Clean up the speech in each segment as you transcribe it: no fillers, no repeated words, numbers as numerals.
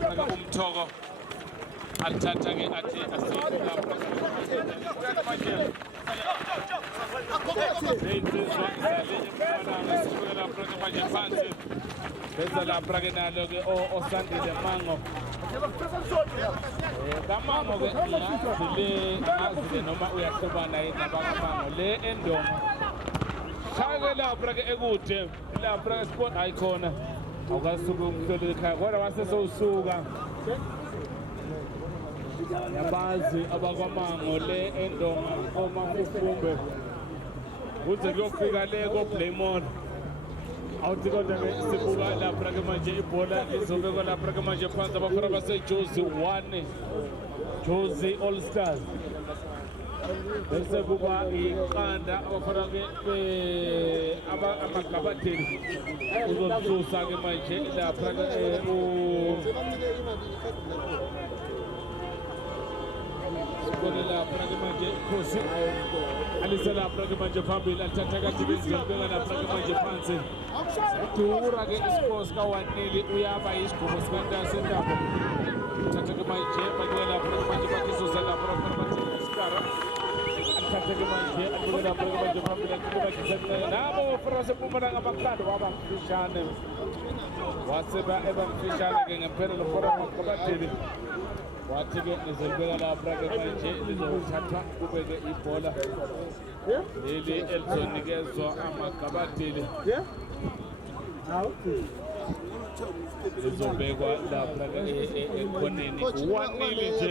lapha-ke umthoko alithatha-ke athi ley'nsizwa zalinye Mpumalanga sibukela lapha-ke manje phansi beza lapha-ke nalo-ke osandile Mango kaMango-ke ngazi-le noma uyahlobana yini nabakaMango le endonga shaya-ke lapha-ke ekude lapha-ke sport ayikhona awukasuke umhloleli ekhaya kodwa wasesewusuka yabazi abakwaMango le endonga omafufumbe kuze kuyofika le ko-Playmore awuthi kodwa-ke sibuka lapha-ke manje ibhola lizobekwa lapha-ke manje phansi abafana base-Jozi 1 Jozi All Stars bese kuba iqanda abafana-ke amagabadeli uzosusa-ke manje lapha-ke sibone lapha-ke manje Khosi alise lapha-ke manje phambili alithatha kathi benzibeka lapha-ke manje phansi dura-ke isikolo sika-1-0 uyaba isigqumo sikantasentabo thatha-ke manje bakuye lapha-ke manje bakizuza lapha-ke manje isikara alithatha-ke manje abuke lapha-ke manje phambili aqhubeka nabo Frase Mpumalanga amakhanda wabamfishane waseba ebamfishane-ke ngempela lofora magabadeli wathi-ke nizolibeka lapha-ke manje lizothathwa kubeke ibhola leli elizonikezwa amagabadeli lizobekwa lapha-ke ekhoneni 1-0 nje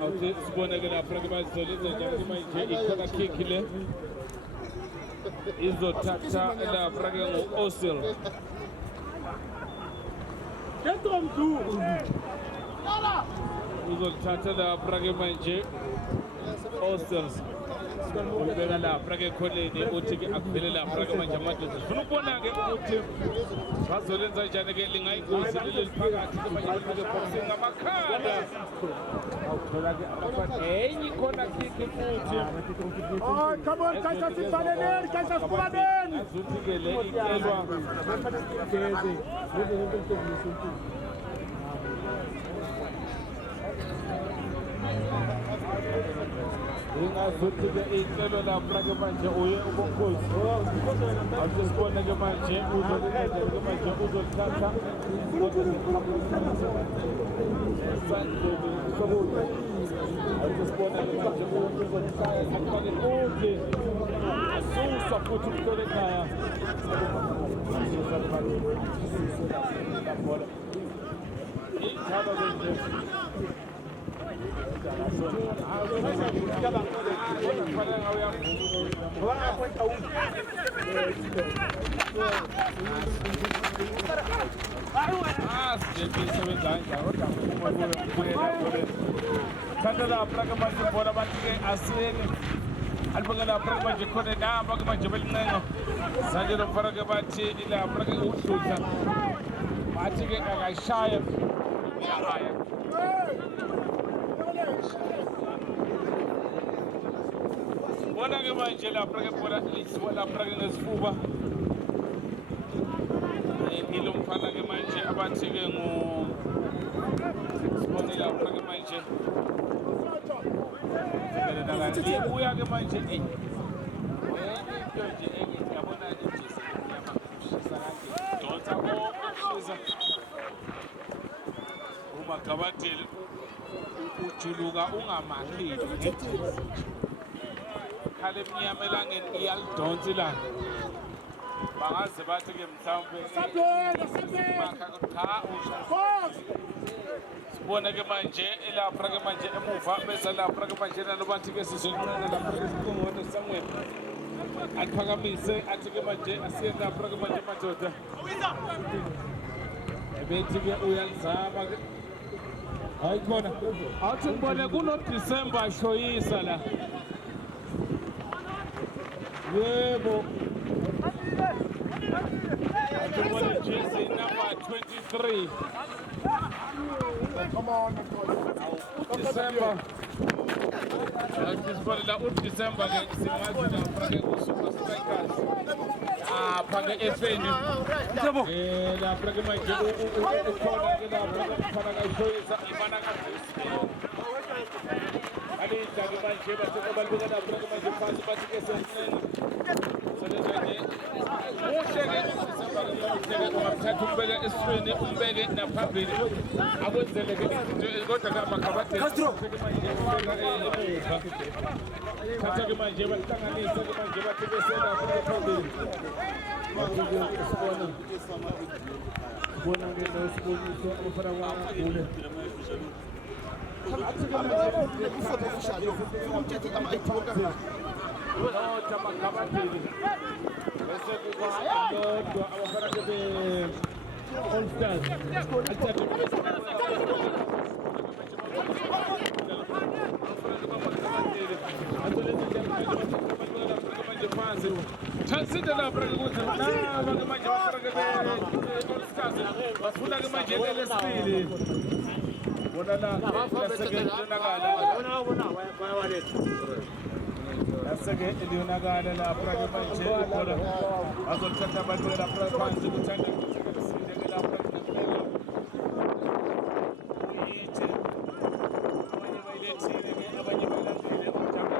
awuthi sibone-ke lapha-ke bazizolenza njalo-ke manje ikhona kick le izothatha lapha-ke ngu-Osil uzolithatha lapha-ke manje Osil ubeka lapha-ke ekhoneni uthi-ke akuvele lapha-ke manje amadoda funa ukubona-ke ukuthi bazolenza njani-ke lingayingozi leli phakathi manje boxing amakhanda awuthola-ke amakhanda enye ikhona kick futhi come on Kaiser sibhaleleni Kaiser sibhaleleni azuthi-ke le ikelwa ingazuthi-ke ihlelo lapha-ke manje uye ubukhosi awusesibone-ke manje uzolithatha-ke manje uzolithatha esandleni sokudla awusesibone-ke manje uzolithatha aqale futhi asusa futhi umhlelo ekhaya ithalo-ke nje thatha lapha-ke manje ibhola bathi-ke asiyeni alibuke lapha-ke manje khona namba-ke manje belincengo sanje lomfana-ke bathi lapha-ke ukuhlutha bathi-ke akayishaya uyahaya bona-ke manje lapha-ke bhola lithiwa lapha-ke ngesifuba ilo mfana-ke manje abathi-ke sibone lapha-ke manje uya-ke manje enye into nje enye ngiyabona nje seyamakushisa kanje donsa okushisa umagabadeli ujuluka ungamaleli khale emnyama elangeni iyalidonsa ilanga bangaze bathi-ke mhlawumbe cha usha sibone-ke manje lapha-ke manje emuva bese lapha-ke manje nalo bathi-ke sizonqena lapha-ke siqongone sangweni aphakamise athi-ke manje asiye lapha-ke manje madoda ebethi-ke uyalizama-ke hayi khona awuthi ngibone kunoDisemba shoyisa la yebo ngibone jersey number 23 come on December Sibona la uDecember ke simazi na Frage Super Strikers. Phaka eFeni. La Frage manje ukhona ke la Frage phana kayishoyisa imana kaDisco. Ali jage manje bathi balbuka la Frage manje phansi bathi ke senhleni. Solezaje. Uhleke uDecember ungathatha umbeke esweni umbeke naphambili. Akwenzele ke izinto kodwa kamakhabathe. Thatha ke manje bahlanganisa ke manje bathi besela phambili. Bona ke nosiboniso abafana kwakhulu. Bese kuba lodwa abafana ke All Stars. Transita la Frage ukuthi na manje Frage All Stars bafuna ke manje lesibili. Bona la yasekelonakala. Yaseke ilionakala la Frage manje bona azothatha abantu la Frage phansi kuthanda ukusekelesinde la Frage naphela. Yithi abanye bayilethile ke abanye balandile umjambo.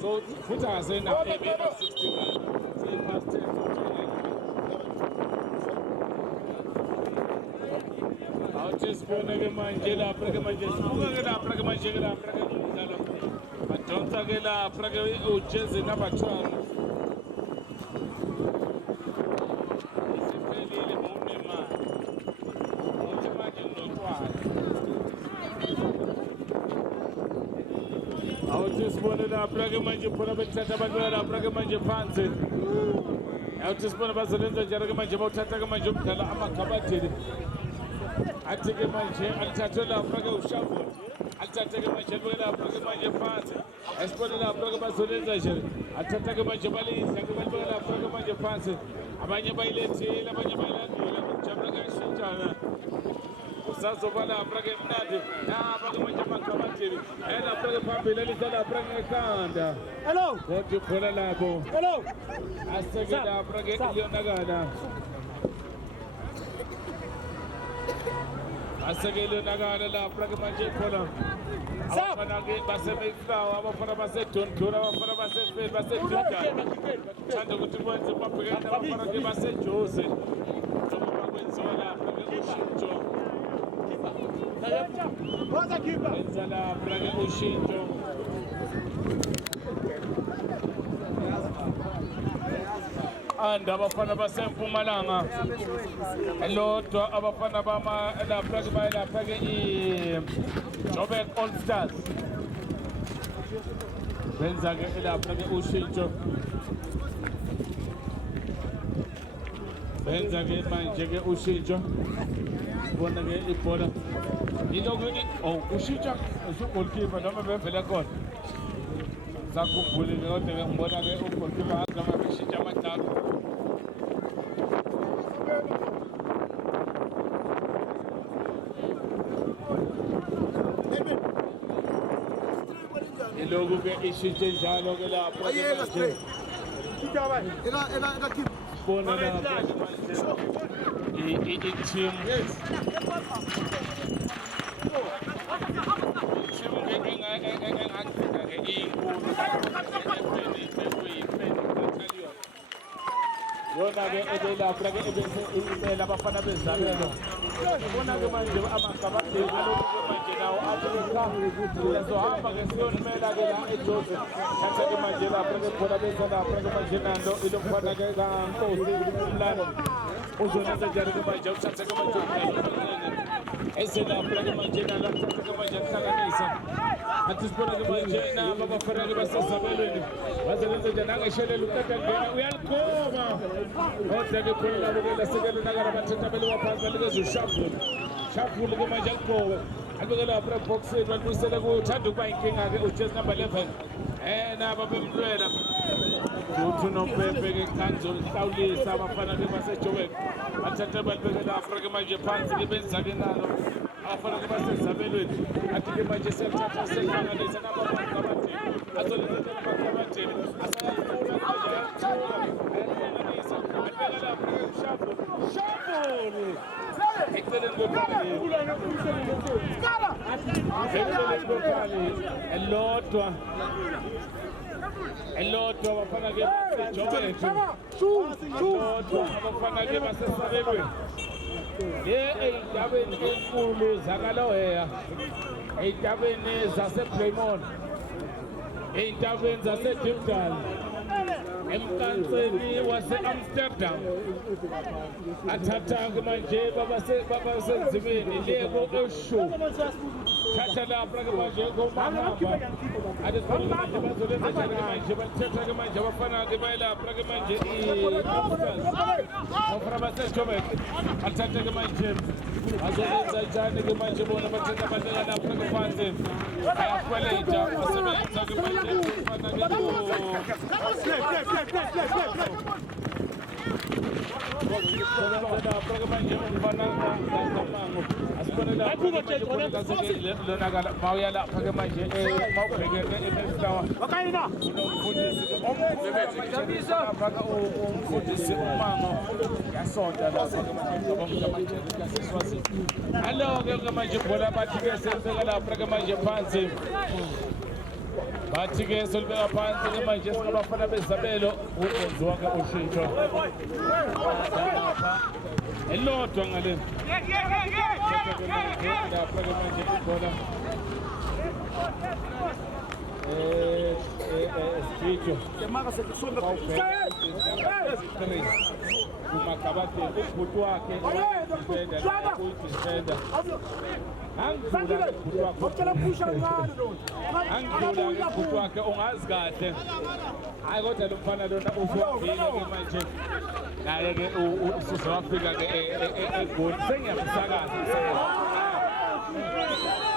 So, futhi asena ebena 69. Say past 10. Awuthesibone ke manje la Frage manje sibuka ke la Frage manje ke la Frage umdlalo. Badonsa ke la Frage uJersey number 12. Isiphelile ngokunemali. Uthi manje unotwala. Awuthesibone la Frage manje phona bethatha abantu la Frage manje phansi. Awuthesibone bazolenza njalo ke manje bawuthatha ke manje umdlalo amakhabathini. Athi ke manje alithathe la Frage ushavu. Alithathe ke manje beke la Frage manje phansi. Esibone la Frage bazolenza njalo. Alithatha ke manje balidla ke balibeke la Frage manje phansi. Abanye bayilethile abanye bayilandile umjabula kashintshana. Usazoba la Frage mnandi. Phaka manje amakhabathini. La Frage phambili elidla la Frage ekhanda. Hello. Kodwa khona lapho. Hello. Aseke la Frage iliyonakala. Aseke nakala la Frage manje khona. Abafana ke baseMayflower, abafana baseDondola, abafana baseFeni, baseDuka. Thanda ukuthi kwenze babhekana abafana ke baseJose. Njengoba kwenziwa lapha ke ushintsho. Waza keeper. Kwenza lapha ke ushintsho. And abafana baseMpumalanga elodwa abafana bama lapha ke bayilapha ke Joburg All Stars benza ke lapha ke ushintsho benza ke manje ke ushintsho bona ke ibhola ilokhu ushintsha usugolkipa noma bevela khona zakhumbule kodwa ke ngibona ke ugolkipa azama beshintsha amathathu ilokhu ke ishintshe njalo ke lapha bona lapha i-team yona-ke ebelapha-ke ebese imela abafana bezabelo ibona-ke manje amagabadeni alokhu-ke manje nawo Afrika siyazohamba-ke siyonimela-ke la eJoseph thatha-ke manje lapha-ke khona bezalapha-ke manje nalo ilokufana-ke kaNkosi Mlando uzonenza njani-ke manje uthatha-ke manje ezelapha-ke manje nalo athatha-ke manje akuhlanganisa athi sibona-ke manje nabo abafana-ke basezabelweni bazebenza njani angeshelela ukatangena uyaligoma kodwa-ke khona labo-ke lasekele nakala bathethabele waphansi banikeza ushafule-ke manje aligowe alibeke lapha ebhokisini balibuyisele kuthanda ukuba inkinga-ke ujezi number 11 nabo bemlwela Duthi noPepe-ke kanzohlawulisa abafana-ke baseJoburg bathathe balibeke lapha-ke manje phansi-ke benza-ke nalo abafana-ke basezabelweni athi-ke manje siyathatha siyahlanganisa nababangabadeni azolenza abangabadeni asayayifuna manje ayahlanganisa alibeka lapha-ke ushafule eceleni kwepali elodwa abafana-ke baseJoburg elodwa abafana-ke basesabelweni le ey'ntabeni enkulu zakaloheya ey'ntabeni zaseBraymont ey'ntabeni zaseDiepdal emkanseni wase-Amsterdam athatha-ke manje babasenzimeni leko eshu thatha lapha-ke manje komahamba atisibona-ke manje bazolenza njani-ke manje balithetha-ke manje abafana-ke bayelapha-ke manje i-Ulsters abafana baseJoburg bathatha-ke manje bazolenza njani-ke manje bona bathetha baleka lapha-ke phansi bayakweleta basebenza-ke manje mawuya lapha-ke manje mawubhekeke eMeflower umfundisi uMango yasonta lapha-ke manje alo-ke manje ibhola bathi-ke senzeka lapha-ke manje phansi bathi-ke solibeka phansi-ke manje singabafana bezabelo ukwenziwa-ke ushintsho elodwa ngale lapha-ke manje ibhola Sitio kumagabadeni ubhuti wakhe uyidifenda angidlula-ke ubhuti wakhe ungazi kahle hayi kodwa lo mfana lona usuwambile-ke manje naye-ke usise wafika-ke egoli sengiyabusakaza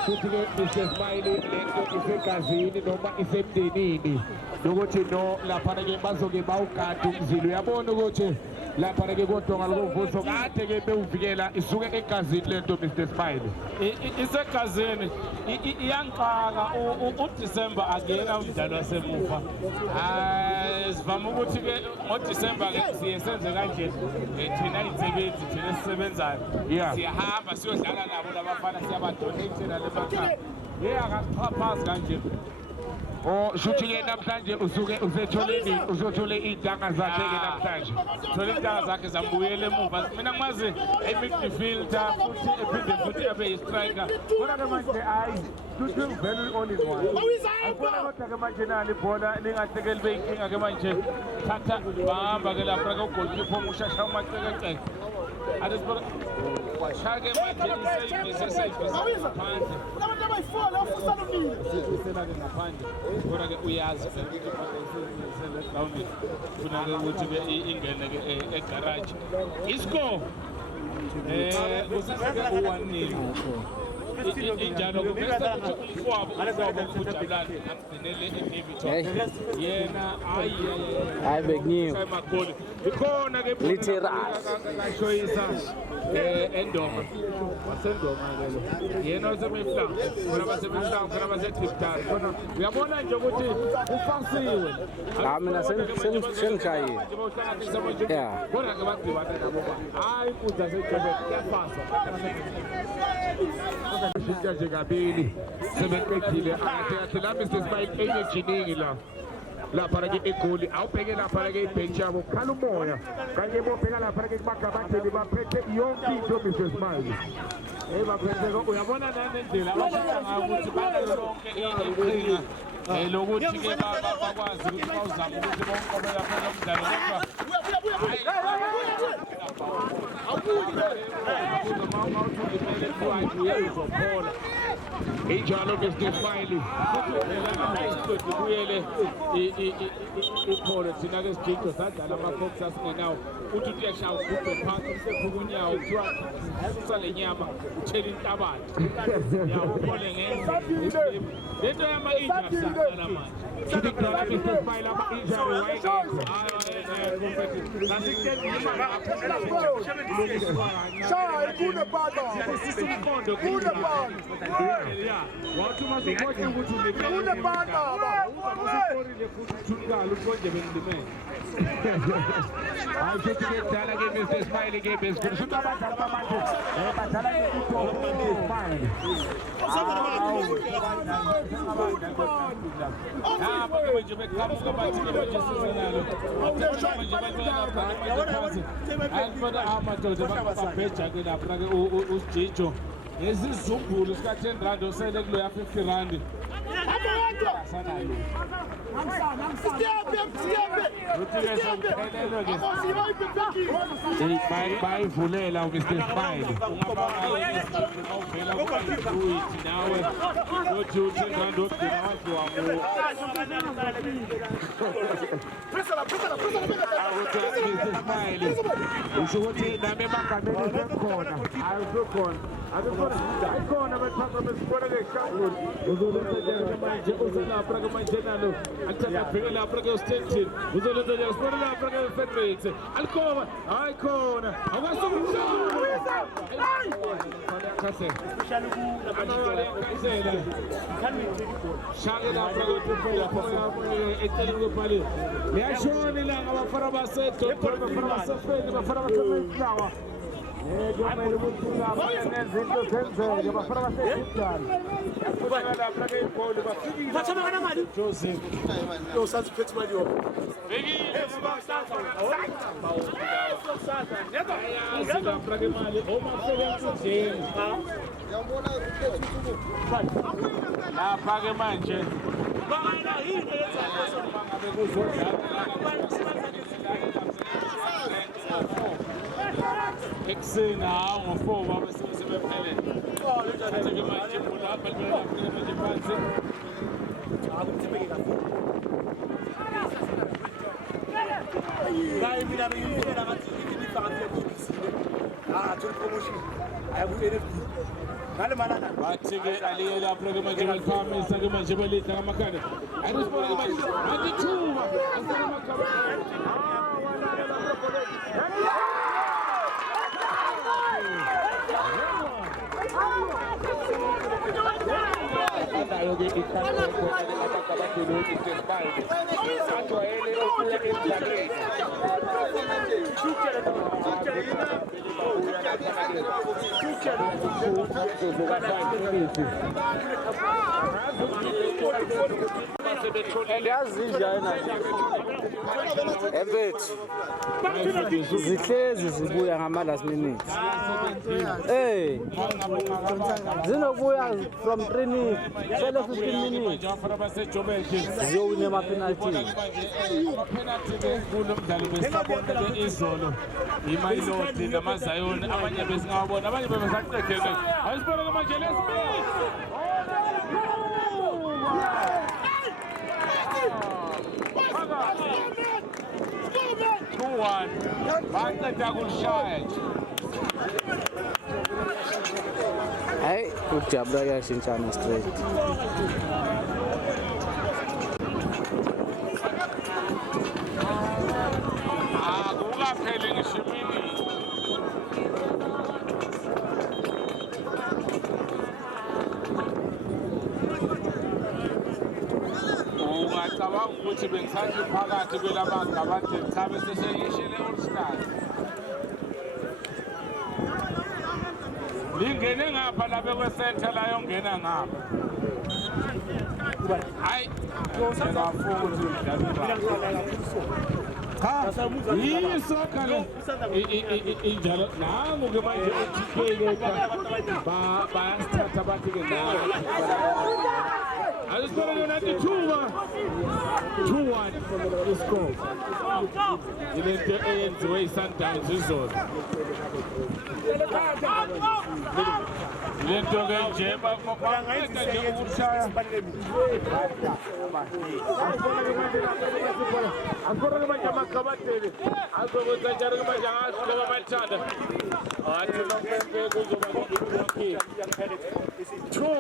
futhi-ke Mr. Smiley lento isegazini noma isemndenini nokuthi no laphana-ke bazoke bawugada umzilo uyabona ukuthi laphana-ke kodwa ngalokuvuso kade-ke bewuvikela isuke egazini lento Mr. Smiley isegazini iyangixaka uDisemba akuyena umdlalo wasemuva sivame ukuthi-ke ngoDisemba-ke siye senze kanje thina iy'nsebenzi thina esisebenzayo siyahamba siyodlala nabo labafana siyabadonatela lemakhaya akaxhaphazi kanje shuthi-ke namhlanje usuke uzothole iy'ntanga zakhe-ke namhlanje thole iy'ntanga zakhe zambuyela emuva mina ngimazi e-midfielder futhi ephinde futhi abe yi-striker kodwa-ke manje hhayi shuthi uvele all in one akubona kodwa-ke manje nalo ibhola lingahleke libe yinkinga-ke manje thatha bahamba-ke lapha-ke ugolkipa omushasha umacekeceke atisibona washaya-ke manje iseyivise phandle sisela-ke ngaphandle kodwa-ke uyazi egrawundini funa-ke ukuthi-ke ingene-ke egaraji iscore usiseke u-1-0 injalo kumele ukuthi umfowabo uJabulani agcinele i-David yena hayi bekunyiwe magoli ikhona-ke kashoyisa endoma wasendoma-ke lo yena osemeflank khona basemeflank khona baseDiepdal khona uyabona nje ukuthi ufasiwe mina sengishayile kodwa-ke badibane nabo hhayi impunzi yaseJoburg kuyafasa shintsha nje kabili sebekweqile Ujabulile akahle la Mr. Smile energy ningi la para ke egoli awubheke lapha ke ibench yabo khala umoya kanye bobheka lapha ke kumagabadeni baphethe yonke into Mr. Smile baphethe uyabona nanendlela abashaya ngayo ukuthi balonke iqhinga lokuthi ke bakwazi ukuthi bawuzame ukuthi bawuqobela phela umdlalo kodwa injalo Mr. Smile kuyele ipholo thina ke sijijo sadlala ama-fox asingenawo uthi uyashaya ugubhe phansi usekhukunyawo kuthiwa usale nyama uthela intabane uphole ngenza lento yama-injury saqala manje sidikala Mr. Smile ama-injury wayengekho wathi masuphote ukuthi usukorile futhi uthunukala ukonje bengilimele ayisithi ke kudala ke Mr. Smile ke besikhulu futhi abadlali bamanje badlala nge-football Smile nje beqhamuka bathi ke manje sisenalo ayifana amadoda babheja ke lapha ke usijijo ngesizumbulu sika 10 rand osele kuloya 50 rand bayivulela Mr. Smile uvela kuuyithi nawe othi u10 rand ogcina wadliwa Mr. Smile usho ukuthi nami emagameni sekhona ayikhona bethatha besibona ngeshangulu uzoletha manje uselapha ke manje nalo athanda bheke lapha ke uStenton uzoletha nje sibona lapha ke uFedrix alikhoba hayi khona akwasumshaya shake lapha ke uFedrix eceleni kwebhali liyashona ilanga abafana basedodolo abafana basefeni abafana basemayiflawa kumele ukuthi nezinto zenzeke bafana basedidani yaqhubeka lapha ke ibholi bafikile bathoma kana mali Joseph lo sathi phethe mali yona bekile sibasaza lapha ke mali omasebenzi njeni yabona ukhethu lapha ke manje bangana yini yenza bangabe kuzodlala ekuseni hawu ngo-4 babe sebephelele athi ke manje lapha manje phansi hayi mina bengiphela ngathi ngifakile kubisile thola promotion ayaku-NFD ngale malana bathi ke aliye lapha ke manje baliphamisa ke manje belidla ngamakhanda ayisibona ke manje angithuba asena amakhanda nayo ke ikhanda abagabadeni Mr. Smile ajwayele ukuya emdlalweni Emfethu zihlezi zibuya ngama-last minute zinobuya from 3 minutes sele 15 minutes ziyowina ema-penalty kulo mdlalo besabona ke izolo iMamelodi namazayoni abanye besingawabona abanye bebesaqedele ayisibona ke manje lesibili baqeda kulishaya nje hayi ukujabula kuyashintshana straight akukapheli ngisho iminini ungacabanga ukuthi bengisandla phakathi kwelabagabade cha besesheyishele All-Stars lingene ngapha lapha kwesenta la yongena ngapha hayi ngiyafuna ukuthi yisokha le injalo nangu-ke manje uthikeke bayasithatha bathi-ke alisibona nathi 2-1 iscore ile nto eyenziwe yi-Sundowns izolo le nto-ke nje baqeda nje ukushaya akhona-ke manje amagabadeli azokwenza njalo-ke manje angasiqoba abathanda athi nompempe kuzoba two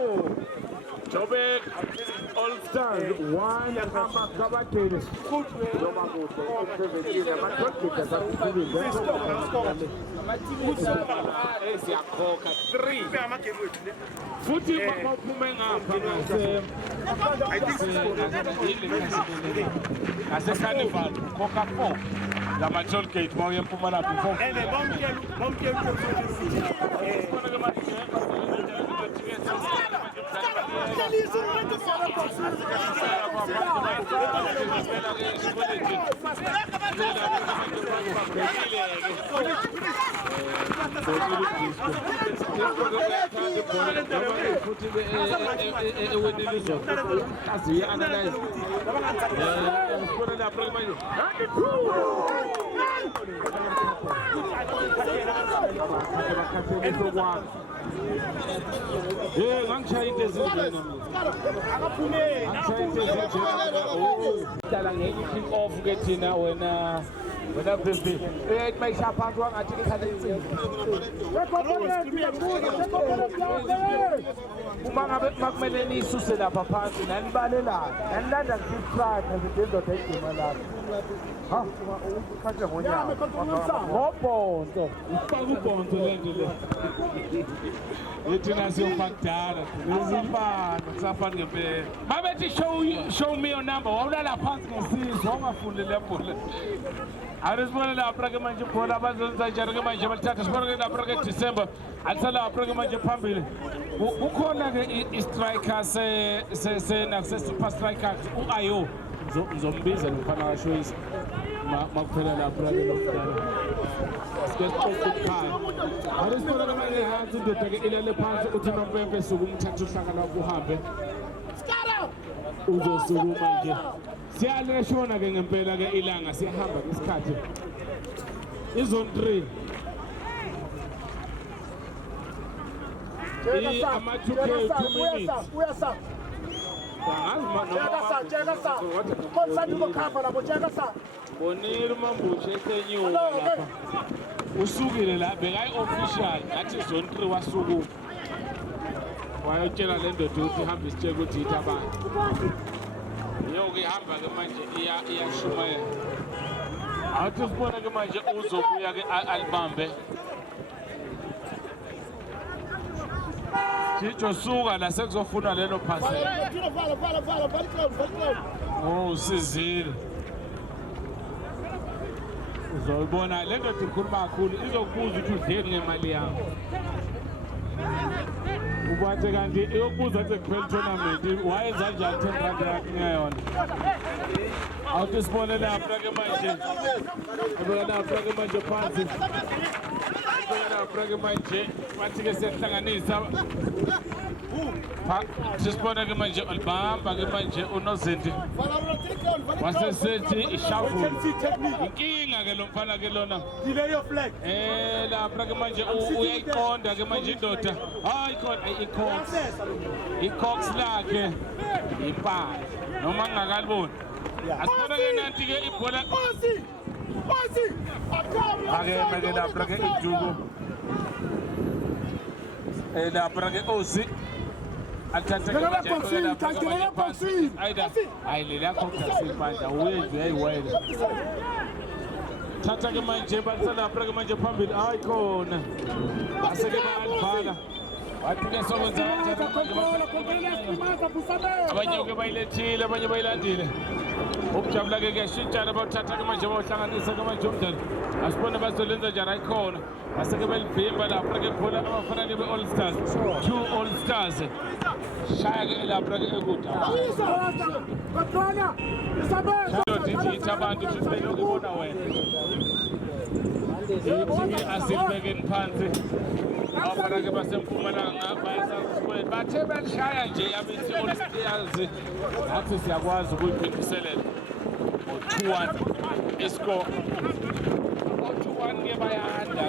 Joburg All Stars 1 amagabadeli noma kuhle 17 amathokhita zasibili esiyakhokha 3 futhi baphume ngapha ngase-Carnival khokha 4 ngama-toll gate uma uye eMpumalanga 4 ngangishaya into ezinjena dala ngeke kick off ke thina wena Bhimbi ethi mayishaya phansi wangathi ikhala uma ngabe makumele niyisuse lapha phansi nanibalelana nanilanda ngiyipride ngizendoda igcima lapha ukhathe ngonyama ngobhonto ifaka ubhonto lento le yethina siyofaka kudala lezimfana kusafana ngempela mabethi show me your number wawulala phansi ngesizwe wawungafuni le bhola arisibona lapha ke manje ibhola abazonza njalo ke manje balithatha sibona ke lapha ke December alisala lapha ke manje phambili ukhona ke i-striker se super striker uAyo ngizombiza lomfana kashoyisa makuphela lapha ke lokudala sikesixoxa arisibona ke manje hansi indoda ke ilele phansi uthi nompempe suku umthatha uhlaka lwakho uhambe uzosukuma nje siyaleshona ke ngempela ke ilanga siyahamba ngesikhathi izone 3 ama-2K 2 minutes bonile umambushe esenyuka lapha usukile la bekayi-official ngathi izone 3 wasukuma wayotshela le ndoda ukuthi ihambe isitshela ukuthi yithi abantu Yoke ihamba ke manje iyashumayela athi sibona ke manje uzobuya ke alibambe Chicho suka la sekuzofuna lelo phase usizile uzobona le ndoda ikhuluma kakhulu izokubuza ukuthi udleni ngemali yakho Ubathi kanti eyokubuza ukuthi kuphela tournament wayenza njani 10 rand yakhe ngayona awuthi sibone lapha ke manje ubona lapha ke manje phansi ubona lapha ke manje bathi ke siyahlanganisa sisibona ke manje albamba ke manje unozinti wasesethi ishavu inkinga ke lo mfana ke lona delay your flag lapha ke manje uyayiqonda ke manje indoda hayi khona i-cox lakhe ipala noma ngingakaliboni asibona ke nanti ke ibhola ake lapha ke ijuku lapha ke osi athatha ke manje aida ayile la cox sipanda uyenze yayiwele thatha ke manje batsala lapha ke manje phambili hayi khona aseke bayalibhala wathi-ke sokwenza kanjani abanye ke bayilethile abanye bayilandile ukujabula ke kuyashintshana bawuthatha ke manje bawuhlanganisa ke manje umdlalo asibone bazolenza njani ayikhona aseke belivimba lapha ke khona abafana ke be-All Stars 2 All Stars shaya ke lapha ke ekude Controla. Isabel. ndithi abantu futhi benokubona wena ithi asibekeni phansi abafana ke basempumalanga bayasasikwela bathe belishaya nje abethi All Stars nathi siyakwazi ukuyiphindiselela 2-1 iscore 2-1 ke bayahanda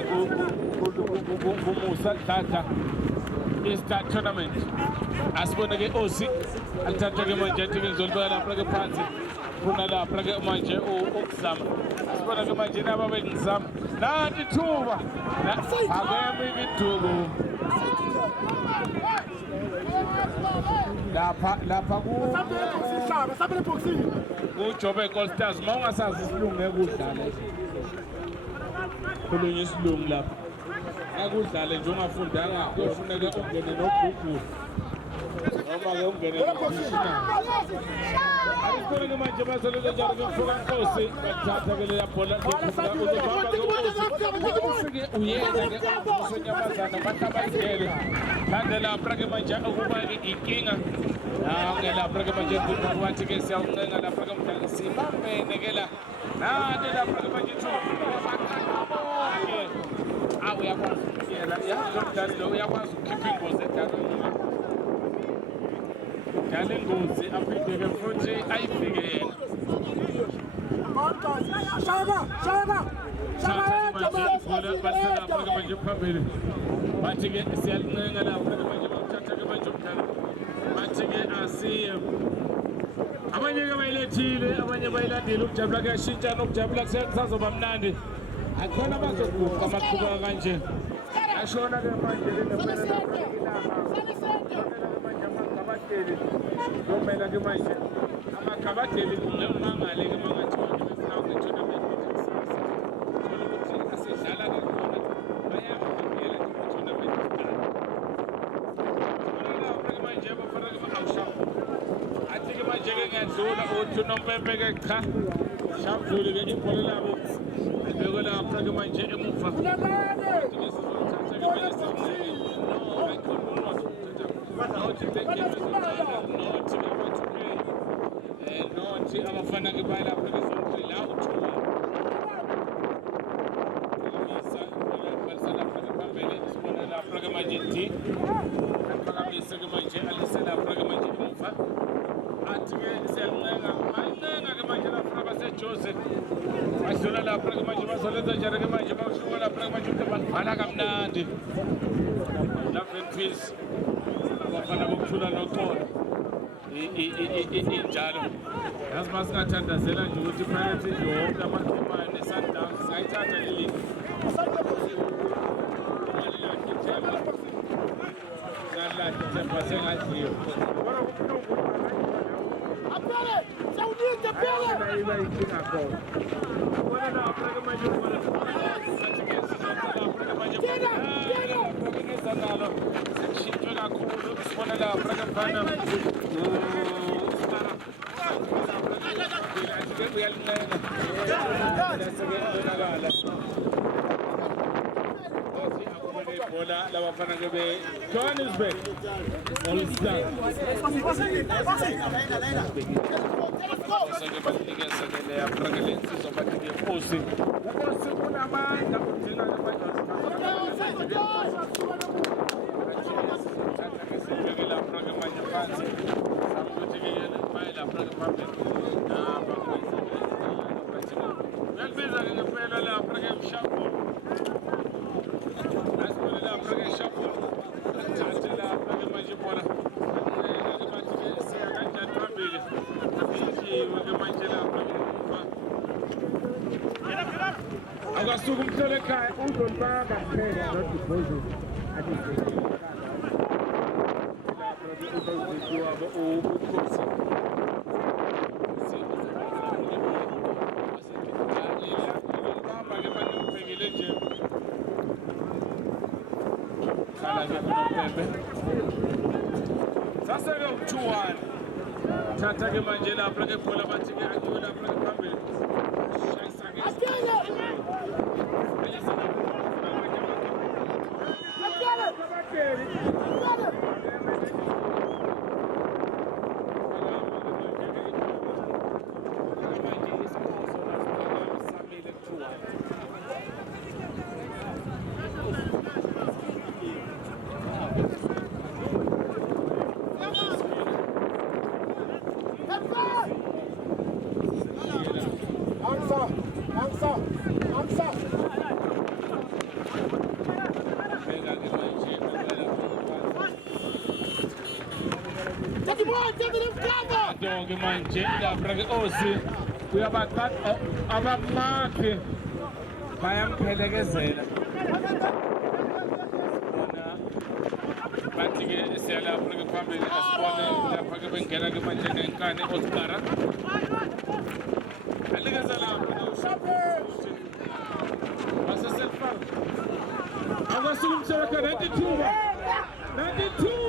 kumusa Dladla Easter Tournament asibone ke Osi alithatha ke manje athi ke ngizolibeka lapha ke phansi kuna lapha ke manje ukuzama asibona ke manje naba bengizama nathi thuba akeme ibiduku lapha ku Sabele boxing. uJobe All Stars mawungasazi isilungu ngeke udlale khulunye isilungu lapha akudlale nje ungafundanga kuyofuneka ungene noGoogle noma ke ungene Ayibona ke manje basolele njalo kufuka Nkosi bathatha ke le bhola ufike uyena ke usenyamazana batabangele landela prake manje ukuba inkinga ngela prake manje wathi ke siyawuncenga lapha ke mdlali sibambene ke la nade lapha ke manje uyakwazi ukuyela yamdlali lo uyakwazi ukhipha ingozi edalweni dale ingozi aphinde ke futhi ayivikele shaka manje phambili bathi ke siyalincenga lapha ke manje bathatha ke manje umdlalo bathi ke asiye abanye ke bayilethile abanye bayilandile ukujabula kuyashintsha nokujabula kusazoba mnandi akhona bazoguqa amaqhuba kanje ashona ke manje Domela ke manje amagabadeli kungemangale ke mangathiwa ke befuna tournament ukuthi asidlala ke khona bayahambela ke tournament ke manje bafana ke awushafu athi ke manje ke ngiyadlula uthi nompempe ke cha shamdluli ke ibhola labo abekwe lapha ke manje emuva Nothi abafana ke bayilapha ke sonke la uthuba balisana lapha ke phambili sibona lapha ke manje aphakamisa ke manje alise lapha ke manje emuva athi ke siyancenga bayincenga ke manje lapha baseJose badlula lapha ke manje bazolenza njani ke manje bawushuka lapha ke manje bavala kamnandi lapha peace abafana bokuthula noxolo injalo yazi masingathandazela nje ukuthi Pirates yonke amakhimane neSundowns singayithatha le league ngalakhe themba sengadliwe kodwa kubuhlungu Apele, sawudinga phela. ayiba inkinga khona bona lapha ke manje ubona sathi ke sizothatha manje nalo sekushintshwe kakhulu sibona lapha ke mfana bola labafana ke be Johannesburg All Stars sake banikeza ke le aphrakalensi zobathike Nkosi unamandla udinga akasuka umhlelo ekhaya uzolibaka kuphela nodibhozo sasa ke 2-1 thatha ke manje lapha ke bola bathi ke akiwe lapha ke phambili into-ke manje lapha-ke osi uyabaqala abamakhi bayamphelekezela bathi-ke siyalapha-ke phambili asibone lapha-ke bengena-ke manje ngenkani Oscar alikeza lapha baseselfaka akwasuka umsebeka 92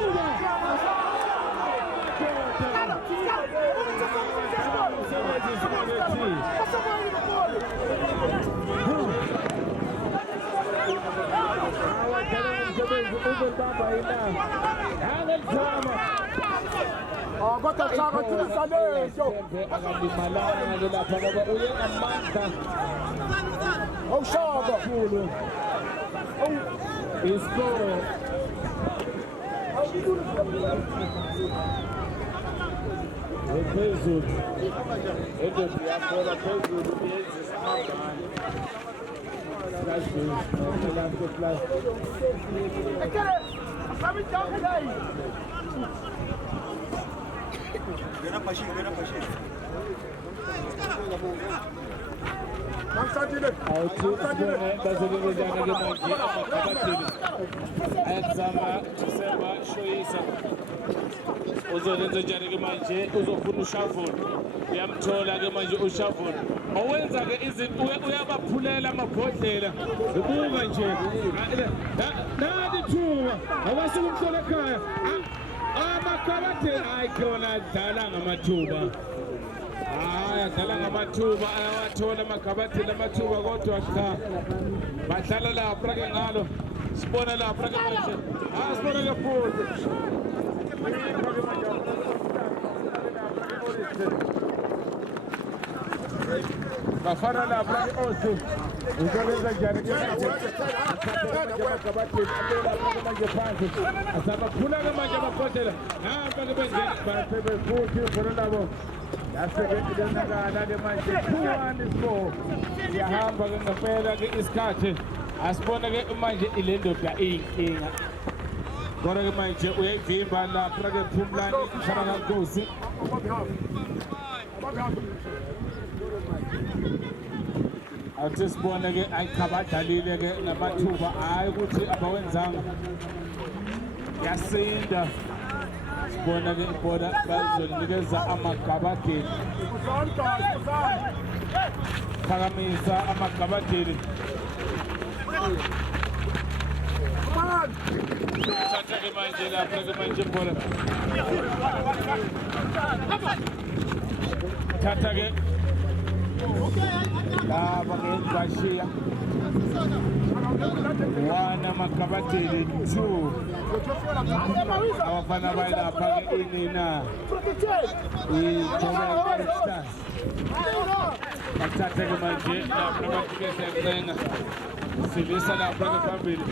phezulu endoda yakhona phezulu yenza isihambane bazobelelana-ke manje amakhabathini ayakuzama Disemba shoyisa uzolenza njani-ke manje uzofuna ushavula uyamthola-ke manje ushavula owenza-ke izinto uyabaphulela amabhodlela ubuka nje nani thuba awasuka umhlola ekhaya amakhabathini hayi khona adlala ngamathuba adlala ngamathuba ayawathola amagabathini amathuba kodwa cha badlala lapha-ke ngalo sibona lapha-ke manje sibona-ke futhi bafana lapha-ke osi uzolenza njani-ke manje phansi asabaphula-ke manje amabhodlela nampa-ke bengene futhi khona labo yasekenakala-ke manje 2-4 siyahamba-ke ngempela-ke isikhathi asibona-ke manje ile ndoda iyinkinga kodwa-ke manje uyayivimba lapha-ke Phumlani Shabalala-Nkosi athi sibone-ke ayikhabadlalile-ke namathuba hhayi ukuthi abawenzanga yasinda sibona-ke ibhola bazolinikeza amagabadeli phakamisa amagabadeli thatha-ke manje lapha-ke manje ibhola thatha-ke lapha-ke bashiya 1 amagabadeli 2 abafana bayilapha-ke inina iJoburg Stars bathatha-ke manje lapha abafikeza encenga silisa lapha-ke phambili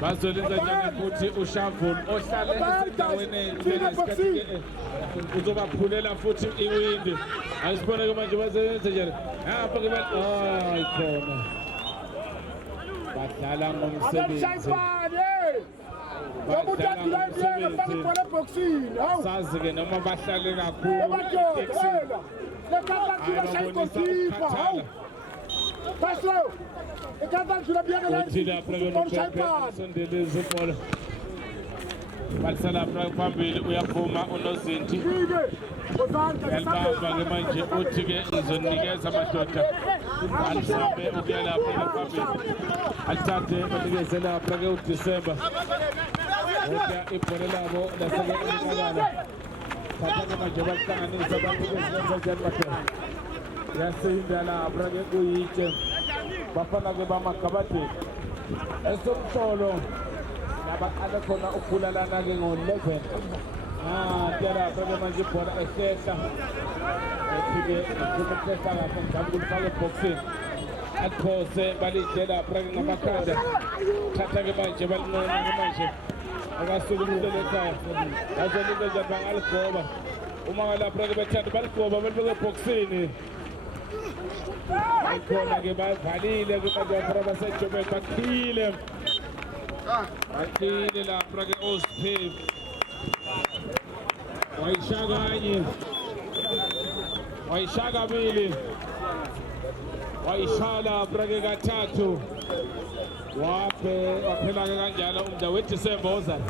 bazolenza njani futhi ushavula ohlale ezindaweni ey'nhlele uzobaphulela futhi iwindi ayisibone-ke manje bazoyenza njani lapha-ke hayi khona badlala ngomsebenzi sazi-ke noma bahlale kakhulu uthi lapha-ke sondeleza ibhola balisa lapha phambili uyavuma unozinti yalibamba-ke manje uthi-ke ngizonikeza amadoda alihambe ukuya lapha phambili alithathe banikeze lapha-ke uDisemba kodwa ibhola labo laseke elikabala thatha-ke manje balihlanganisa abantu bezilenza njani madoda yasinda lapha-ke kuyitshe bafana-ke bamagabadeli esomhlolo nabaqale khona ukubulalana-ke ngo-11 lapha-ke manje ibhola ehlehla ethi-ke ikhuma uhlehla kahle ngizama ukulifaka ebhokisini aliphose balidle lapha-ke ngamakhanda thatha-ke manje balinona-ke manje akasuke umhlelo ekhaya bazolinda nje bangaligoba uma ngalapha-ke bethanda baligoba balibeke ebhokisini ayikhona-ke bavalile-ke manje bafana baseJoburg bakhile lapha-ke Osiphephi wayishakanye wayishaya kabili wayishala brake kathathu waphela-ke kanjalo umda weDisemba ozayo